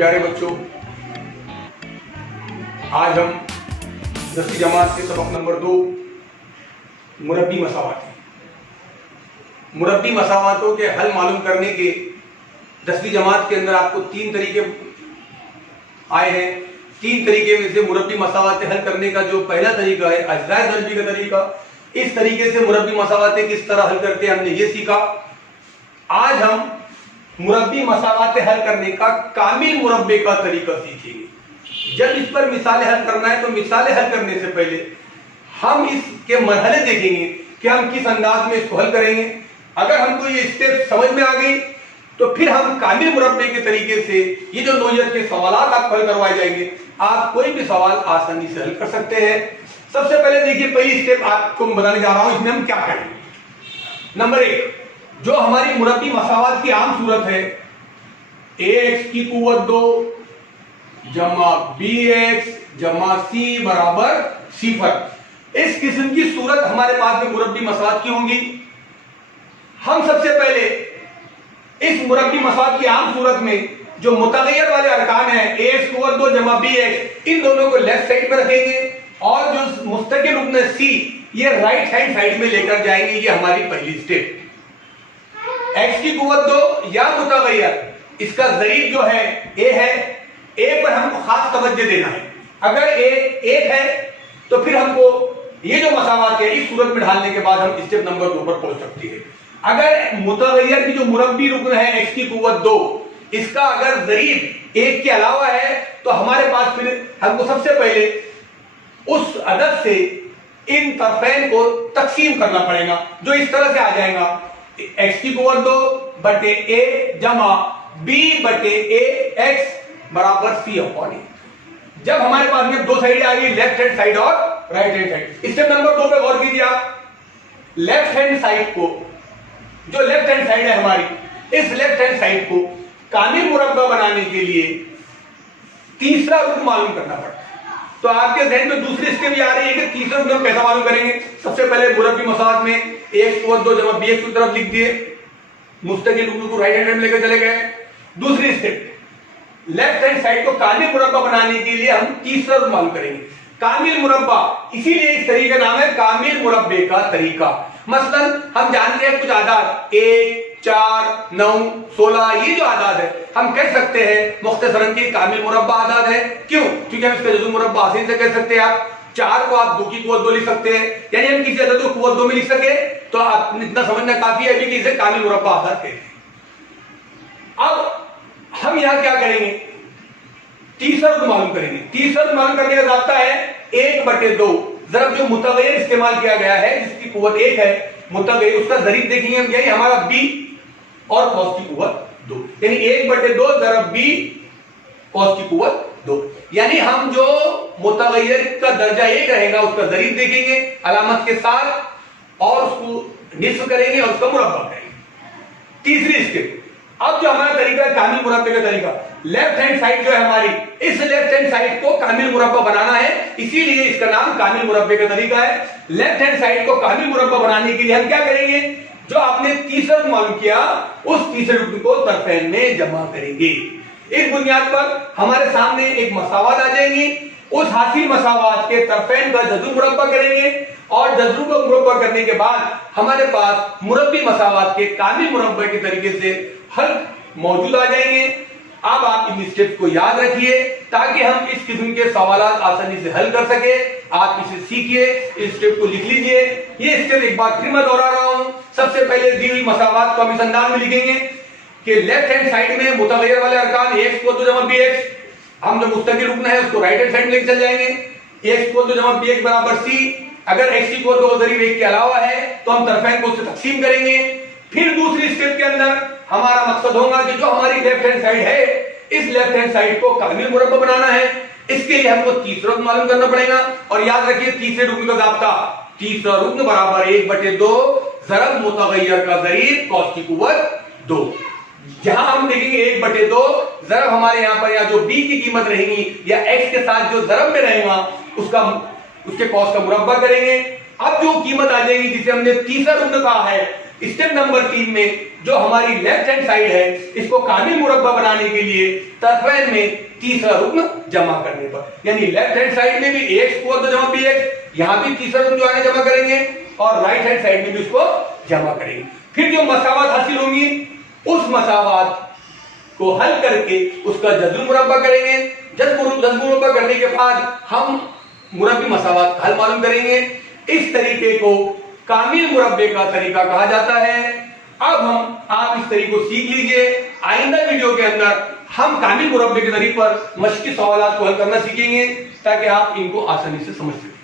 प्यारे बच्चों, आज हम 10वीं जमात के सबक नंबर 2 मुरब्बी मसावात मुरब्बी मसावातों के हल मालूम करने के 10वीं जमात के अंदर आपको 3 तरीके आए हैं। 3 तरीके में से मुरब्बी मसावातें हल करने का जो पहला तरीका है अज़ायद दर्जी का तरीका, इस तरीके से मुरब्बी मसावातें किस तरह हल करते हैं हमने ये सीखा। आज हम मुरब्बी मसावातें हल करने का कामिल मुरब्बे का तरीका सीखेंगे। जब इस पर मिसालें हल करना है तो मिसालें हल करने से पहले हम इसके मरहले देखेंगे कि हम किस अंदाज में इसको हल करेंगे। अगर हमको ये स्टेप समझ में आ गई तो फिर हम कामिल मुरब्बे के तरीके से ये जो नौइयत के सवाल आपको हल करवाए जाएंगे, आप कोई भी सवाल आसानी से हल कर सकते हैं। सबसे पहले देखिए, पहली स्टेप आपको बताने जा रहा हूं, इसमें हम क्या करेंगे। नंबर 1, जो हमारी मुरब्बी मसावात की आम सूरत है ax की कुव्वत 2 जमा bx जमा c बराबर 0, इस किस्म की सूरत हमारे पास में मुरब्बी मसावात की होंगी। हम सबसे पहले इस मुरब्बी मसावात की आम सूरत में जो मुतगय्यर वाले अरकान है ax कुव्वत 2 जमा bx, इन दोनों को लेफ्ट साइड में रखेंगे और जो मुस्तकिल रुकन है c, ये राइट हैंड साइड में लेकर जाएंगे। ये हमारी पहली स्टेप। x की कुव्वत 2 या मुतगय्यर, इसका ज़रीब जो है a है, a पर हमको खास तवज्जो देना है। अगर a 1 है तो फिर हमको ये जो मसावात है इस सूरत में ढालने के बाद हम स्टेप नंबर 2 पर पहुंच सकती है। अगर मुतगय्यर की जो मुरब्बी रुकन है x की कुव्वत 2, इसका अगर ज़रीब 1 के अलावा है तो हमारे पास फिर हमको सबसे पहले उस अदद से इन तरफैन को तकसीम करना पड़ेगा, जो इस तरह से आ जाएगा x की कुव्वत 2 बटे a जमा b बटे a x बराबर c अपॉन a। जब हमारे पास में दो साइड आ गई, लेफ्ट हैंड साइड और right hand side. Step number 2 पे गौर कीजिए आप। लेफ्ट हैंड साइड को, जो लेफ्ट हैंड साइड है हमारी, इस लेफ्ट हैंड साइड को कामिल मुरब्बा बनाने के लिए तीसरा रुकन मालूम करना पड़ता है। तो आपके जहन में दूसरी स्टेप ये आ रही है कि तीसरा रुकन हम कैसा मालूम करेंगे। सबसे पहले मुरब्बी मसावात में ax कुव्वत 2 जमा bx की तरफ लिख दिए, मुस्तकिल रुकन को राइट हैंड में लेकर चले गए। दूसरी स्टेप, लेफ्ट हैंड साइड को कामिल मुरब्बा बनाने के लिए हम तीसरा रुकन मालूम करेंगे, कामिल मुरब्बा। इसीलिए इस तरीके का नाम है कामिल मुरब्बे का तरीका। मसलन हम जानते हैं कुछ आदाद 1, 4, 9, 16, ये जो आदाद है हम कह सकते हैं मुख्तसरन के कामिल मुरब्बा आदाद है। क्यों? क्योंकि हम इसका जज़्व मुरब्बा आसानी से कह सकते हैं। आप 4 को आप 2 की कुव्वत 2 लिख सकते हैं, यानी हम किसी अदद को कुव्वत 2 में लिख सके तो आप इतना समझना काफी है कि इसे कामिल मुरब्बा आदाद कहते हैं। अब हम यहां क्या करेंगे, तीसरा रुकन मालूम करेंगे। तीसरा रुकन मालूम करने का रास्ता है 1/2। जरा जो मुतगय्यर इस्तेमाल किया गया है जिसकी कुव्वत 1 है मुतगय्यर, उसका ज़रीब देखेंगे हम, यानी हमारा b और cos की कुव्वत 2, यानी 1/2 जरा b cos की कुव्वत 2, यानी हम जो मुतगय्यर का दर्जा 1 रहेगा उसका ज़रीब देखेंगे अलामत के साथ और उसको निस्फ करेंगे और उसका मुरब्बा करेंगे। तीसरी स्टेप, अब जो हमारा तरीका है कामिल मुरब्बे का तरीका, लेफ्ट हैंड साइड जो है हमारी, इस लेफ्ट हैंड साइड को कामिल मुरब्बा बनाना है, इसीलिए इसका नाम कामिल मुरब्बे का तरीका है। लेफ्ट हैंड साइड को कामिल मुरब्बा बनाने के लिए हम क्या करेंगे, जो आपने तीसरा रुकन मालूम किया उस तीसरे रुकन को तरफैन में जमा करेंगे। इस बुनियाद पर हमारे सामने एक मसावात आ जाएंगी, उस हासिल मसावात के तरफैन का जज़्व मुरब्बा करेंगे और जज़्व को मुरब्बा करने के बाद हमारे पास मुरब्बी मसावात के कामिल मुरब्बे के तरीके से हल मौजूद आ जाएंगे। अब आप इन स्टेप्स को याद रखिए ताकि हम इस किस्म के सवालात आसानी से हल कर सके। आप इसे सीखिए, इस स्टेप को लिख लीजिए। ये स्टेप एक बार फिर मैं दोहरा रहा हूं। सबसे पहले दी हुई मसावात को हम इस अंदाज में लिखेंगे कि लेफ्ट हैंड साइड में मुतगय्यर वाले अरकान ax कुव्वत 2 जमा bx, हम जो मुस्तकिल रुकन है उसको राइट हैंड साइड में लेकर चल जाएंगे। ax कुव्वत 2 जमा bx बराबर c। अगर x की कुव्वत 2 ज़रीब 1 के अलावा है तो हम तरफैन को उससे तकसीम करेंगे। फिर दूसरी स्टेप के अंदर हमारा मकसद होगा कि जो हमारी लेफ्ट हैंड साइड है, इस लेफ्ट हैंड साइड को कामिल मुरब्बा बनाना है। इसके लिए हमको तीसरा रुकन मालूम करना पड़ेगा और याद रखिए तीसरे रुकन का ज़ाब्ता, तीसरा रुकन बराबर 1/2 ज़रब मुतगय्यर का ज़रीब cos की कुव्वत 2। जहां हम देखेंगे 1/2 ज़रब हमारे यहां पर या जो b की कीमत रहेगी या x के साथ जो ज़रब में रहेगा उसके cos का मुरब्बा करेंगे। अब जो कीमत आ जाएगी जिसे हमने तीसरा रुकन कहा है, स्टेप नंबर 3 में जो हमारी लेफ्ट हैंड साइड है, इसको कामिल मुरब्बा बनाने के लिए तरफैन में तीसरा रुक्न जमा करने पर, यानी लेफ्ट हैंड साइड में भी ax = जमा bx, यहां भी तीसरा रुक्न जो आगे जमा करेंगे और राइट हैंड साइड में भी उसको जमा करेंगे। फिर जो मसावत हासिल होंगी उस मसावत को हल करके उसका जज्र मुरब्बा करेंगे। जज्र मुरब्बा करने के बाद हम मुरब्बी मसावत हल मालूम करेंगे। इस तरीके को कामिल मुरब्बे का तरीका कहा जाता है। अब आप इस तरीके को सीख लीजिए। आइंदा वीडियो के अंदर हम कामिल मुरब्बे के तरीके पर मश्की सवालात को हल करना सीखेंगे ताकि आप इनको आसानी से समझ सकें।